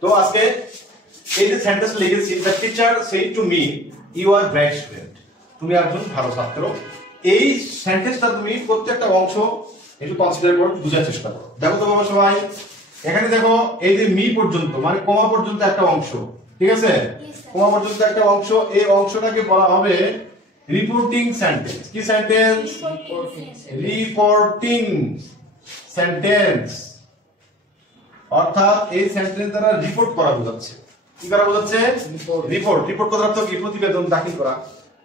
তো আজকে এই যে সেন্টেন্স লিখেছি, the teacher said to me you are bright student, তুমি একজন ভালো ছাত্র। এই সেন্টেন্সটা তুমি প্রত্যেকটা অংশ একটু কনসিডার করে বোঝার চেষ্টা করো। দেখো তো বাবা সবাই, এখানে দেখো এই যে মি পর্যন্ত মানে কমা পর্যন্ত একটা অংশ, ঠিক আছে? কমা পর্যন্ত একটা অংশ, এই অংশটাকে বলা হবে রিপোর্টিং সেন্টেন্স। কি সেন্টেন্স? Reporting sentence. অর্থাৎ এই সেন্টেন্স দ্বারা রিপোর্ট করা বোঝাচ্ছে। কি করা বোঝাচ্ছে? রিপোর্ট। রিপোর্ট কথার অর্থ কি? প্রতিবেদন দাখিল করা,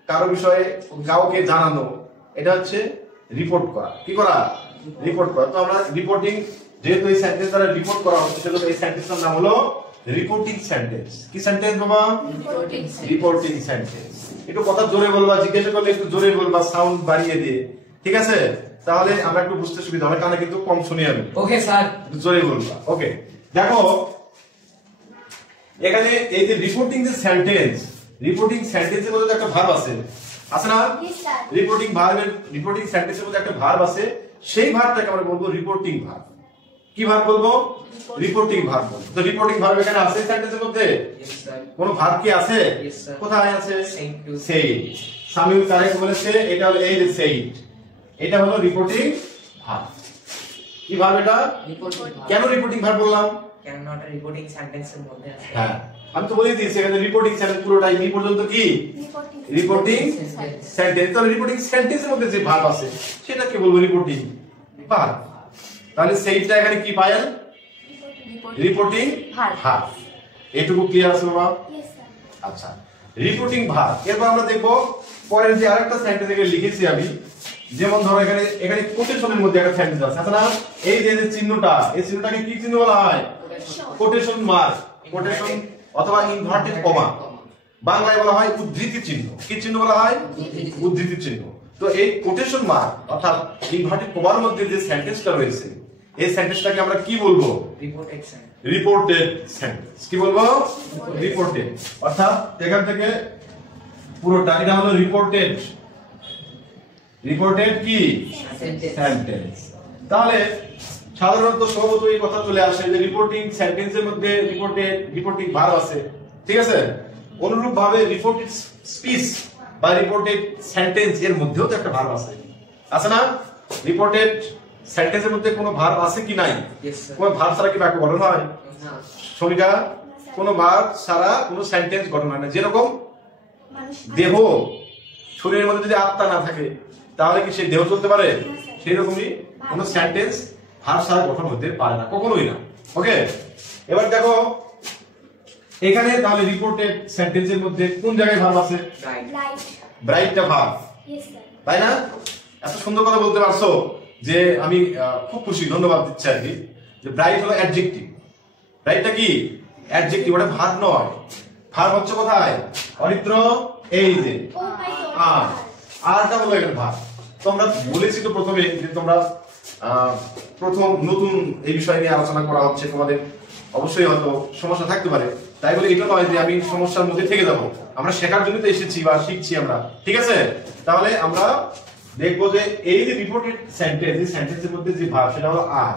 কারো বিষয়ে কাউকে জানানো, এটা হচ্ছে রিপোর্ট করা। কি করা? রিপোর্ট করা। তো আমরা রিপোর্টিং, যেহেতু এই সেন্টেন্স দ্বারা রিপোর্ট করা হচ্ছে, সেজন্য এই সেন্টেন্সের নাম হলো রিপোর্টিং সেন্টেন্স। কি সেন্টেন্স বাবা? Reporting sentence. একটু কথা জোরে বলবা, জিজ্ঞাসা করলে একটু জোরে বলবা, সাউন্ড বাড়িয়ে দিয়ে, ঠিক আছে? তাহলে আমরা একটু বুঝতে সুবিধা হবে, কানে কিন্তু কম শুনি আমি। ওকে স্যার, জোরে বলবা। ওকে, দেখো এখানে এই যে রিপোর্টিং যে সেন্টেন্স, রিপোর্টিং সেন্টেন্সের মধ্যে একটা ভার্ব আছে, আছে না? রিপোর্টিং ভার্বের, রিপোর্টিং সেন্টেন্সের মধ্যে একটা ভার্ব আছে, সেই ভার্বটাকে আমরা বলবো রিপোর্টিং ভার্ব। কি ভার্ব বলবো? রিপোর্টিং ভার্ব বলবো। তো রিপোর্টিং ভার্ব এখানে আছে সেন্টেন্সের মধ্যে? কোন ভার্ব কি আছে? কোথায় আছে? সেই। সামিউল কারেক্ট বলেছে, এটা হলো এই যে সেই, এটা হলো রিপোর্টিং ভার্ব। কি ভার্ব এটা? কেন রিপোর্টিং ভার্ব বললাম? কেন এটা রিপোর্টিং সেন্টেন্সের মধ্যে আছে। হ্যাঁ, আমি তো বলেই দিয়েছি এখানে রিপোর্টিং সেন্টেন্স পুরোটাই মি পর্যন্ত কি রিপোর্টিং সেন্টেন্স। তাহলে রিপোর্টিং সেন্টেন্সের মধ্যে যে ভার্ব আছে সেটাকে বলবো রিপোর্টিং ভার্ব। তাহলে সেইটা এখানে কি পাইল? Reporting verb. এটুকু ক্লিয়ার আছে বাবা? আচ্ছা, রিপোর্টিং ভার্ব। এরপর আমরা দেখব পরের যে আরেকটা সেন্টেন্স এখানে লিখেছি আমি, যেমন ধরো এখানে এখানে কোটেশনের মধ্যে একটা সেন্টেন্স আছে, আছে না? এই যে চিহ্নটা, এই চিহ্নটাকে কি চিহ্ন বলা হয়? কোটেশন মার্ক, কোটেশন অথবা ইনভার্টেড কমা, বাংলায় বলা হয় উদ্ধৃতি চিহ্ন। কি চিহ্ন বলা হয়? উদ্ধৃতি চিহ্ন। তো এই কোটেশন মার্ক অর্থাৎ ইনভার্টেড কমার মধ্যে যে সেন্টেন্সটা রয়েছে, এই সেন্টেন্সটাকে আমরা কি বলবো? Reported sentence. Reported sentence. কি বলবো? রিপোর্টেড। অর্থাৎ এখান থেকে পুরোটা এটা হলো রিপোর্টেড, রিপোর্টেড কি সেন্টেন্স। তাহলে সাধারণত সর্বত এই কথা চলে আসে যে রিপোর্টিং সেন্টেন্সের মধ্যে রিপোর্টেড, রিপোর্টিং ভার্ব আছে, ঠিক আছে? অনুরূপ ভাবে রিপোর্টেড স্পিচ বা রিপোর্টেড সেন্টেন্স এর মধ্যেও তো একটা ভার্ব আছে, আছে না? রিপোর্টেড সেন্টেন্সের মধ্যে কোনো ভার্ব আছে কি নাই? কোনো ভার্ব ছাড়া কি বাক্য গঠন হয়? না শনিকা, কোনো ভার্ব ছাড়া কোনো সেন্টেন্স গঠন হয় না। যেরকম দেহ, শরীরের মধ্যে যদি আত্মা না থাকে তাহলে কি সেই দেহ চলতে পারে? সেই রকমই কোনো সেন্টেন্স ভার্ব ছাড়া গঠন হতে পারে না, কখনোই না। ওকে, এবার দেখো এখানে তাহলে রিপোর্টেড সেন্টেন্সের মধ্যে কোন জায়গায় ভার্ব আছে? ব্রাইটটা ভার্ব, তাই না? এত সুন্দর কথা বলতে পারছো যে আমি খুব খুশি, ধন্যবাদ দিচ্ছি আর কি। যে ব্রাইট হলো অ্যাডজেক্টিভ, ব্রাইটটা কি অ্যাডজেক্টিভ, ওটা ভার্ব নয়। ভার্ব হচ্ছে কোথায়? অরিত্র, এই যে আরটা হলো এখানে ভার্ব। তোমরা বলেছি তো প্রথমে যে তোমরা প্রথম নতুন এই বিষয় নিয়ে আলোচনা করা হচ্ছে, তোমাদের অবশ্যই হয়তো সমস্যা থাকতে পারে, তাই বলে এটা নয় যে আমি সমস্যার মধ্যে থেকে যাব। আমরা শেখার জন্য তো এসেছি বা শিখছি আমরা, ঠিক আছে? তাহলে আমরা দেখবো যে এই যে রিপোর্টেড সেন্টেন্স, এই সেন্টেন্সের মধ্যে যে ভার্ব সেটা হলো আর,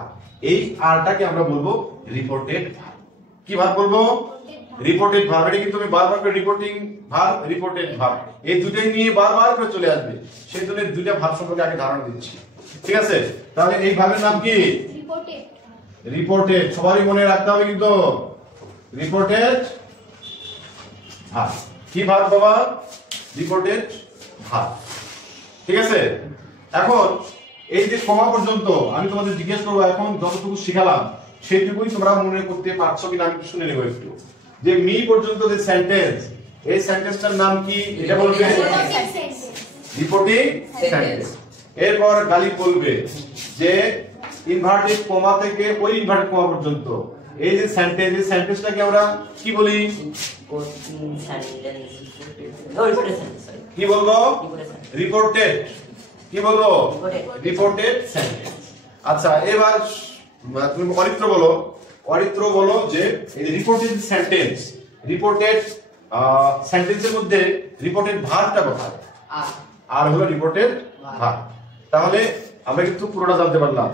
এই আরটাকে আমরা বলবো রিপোর্টেড ভার্ব। কি ভার্ব বলবো? Reported verb. এটা কিন্তু আমি বারবার করে রিপোর্টিং ভার্ব, রিপোর্টেড ভার্ব এই দুটোই নিয়ে বারবার করে চলে আসবে, সেই জন্য দুইটা ভার্ব সম্পর্কে আগে ধারণা দিচ্ছি, ঠিক আছে? তাহলে এই ভার্বের নাম কি? রিপোর্টেড। রিপোর্টেড সবারই মনে রাখতে হবে কিন্তু, রিপোর্টেড ভার্ব। কি ভার্ব বাবা? রিপোর্টেড ভার্ব, ঠিক আছে? এখন এই যে কমা পর্যন্ত আমি তোমাদের জিজ্ঞেস করবো, এখন যতটুকু শিখালাম সেইটুকুই তোমরা মনে করতে পারছো কিনা আমি শুনে নেব একটু। যে মি পর্যন্ত যে সেন্টেন্স, এই সেন্টেন্সটার নাম কি? এটা বলবে রিপোর্টিং সেন্টেন্স। এরপর গালিব বলবে যে ইনভার্টেড কমা থেকে ওই ইনভার্টেড কমা পর্যন্ত এই যে সেন্টেন্স, এই সেন্টেন্সটাকে আমরা কি বলি? কি বলবো? রিপোর্টেড। কি বলবো? Reported sentence. আচ্ছা, এবার তুমি অরিত্র বলো, অরিত্র বলো যে এই রিপোর্টেড সেন্টেন্স, রিপোর্টেড সেন্টেন্সের মধ্যে রিপোর্টেড ভার্বটা কোথায়? আর হলো রিপোর্টেড ভার্ব। তাহলে আমরা কিন্তু পুরোটা জানতে পারলাম।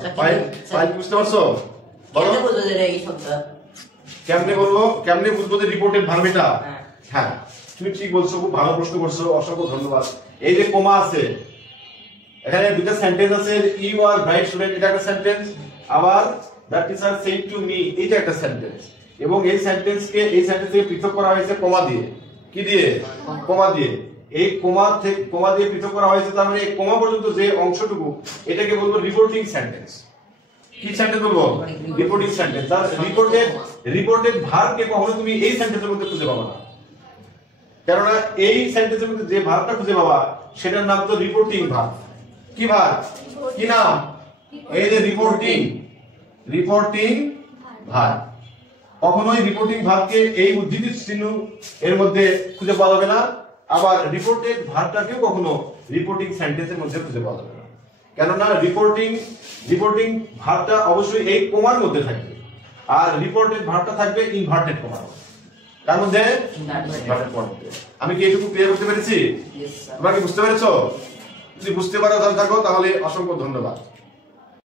ফাইল বুঝতে পারছো? বলো। কেমনে বলবো, কেমনে বুঝবো যে রিপোর্টেড ভার্ব এটা? হ্যাঁ। হ্যাঁ, তুমি ঠিক বলছো, খুব ভালো প্রশ্ন করছো, অসংখ্য ধন্যবাদ। এই যে কোমা আছে, এখানে দুটো সেন্টেন্স আছে, ইউ আর ব্রাইট স্টুডেন্ট, এটা একটা সেন্টেন্স, আবার that teacher said to me, এটা একটা সেন্টেন্স। এবং এই সেন্টেন্সকে পৃথক করা হয়েছে কোমা দিয়ে। কি দিয়ে? কোমা দিয়ে। এই কোমা দিয়ে পৃথক করা হয়েছে, তার মানে এই কোমা পর্যন্ত যে অংশটুকু, এটাকে বলবো রিপোর্টিং সেন্টেন্স। কি সেন্টেন্স বলবো? Reporting sentence. আর রিপোর্টেড ভার্বকে কখনো তুমি এই সেন্টেন্সের মধ্যে খুঁজে পাবা না, কেননা এই সেন্টেন্সের মধ্যে যে ভার্বটা খুঁজে পাবা সেটার নাম তো রিপোর্টিং ভার্ব। কি ভার্ব? কি নাম? এই যে রিপোর্টিং ভার্ব। কখনোই রিপোর্টিং ভার্বকে এই উদ্ধৃতি চিহ্ন এর মধ্যে খুঁজে পাওয়া যাবে না, আবার রিপোর্টেড ভার্বটাকেও কখনো রিপোর্টিং সেন্টেন্সের মধ্যে খুঁজে পাওয়া যাবে না, কেননা রিপোর্টিং ভার্বটা অবশ্যই এই কোমার মধ্যে থাকবে, আর রিপোর্টেড ভার্বটা থাকবে ইনভার্টেড কোমার মধ্যে। তার মধ্যে আমি কি এটুকু ক্লিয়ার করতে পেরেছি? Yes, sir. তোমরা কি বুঝতে পেরেছো? যদি বুঝতে পারো থাকো তাহলে অসংখ্য ধন্যবাদ।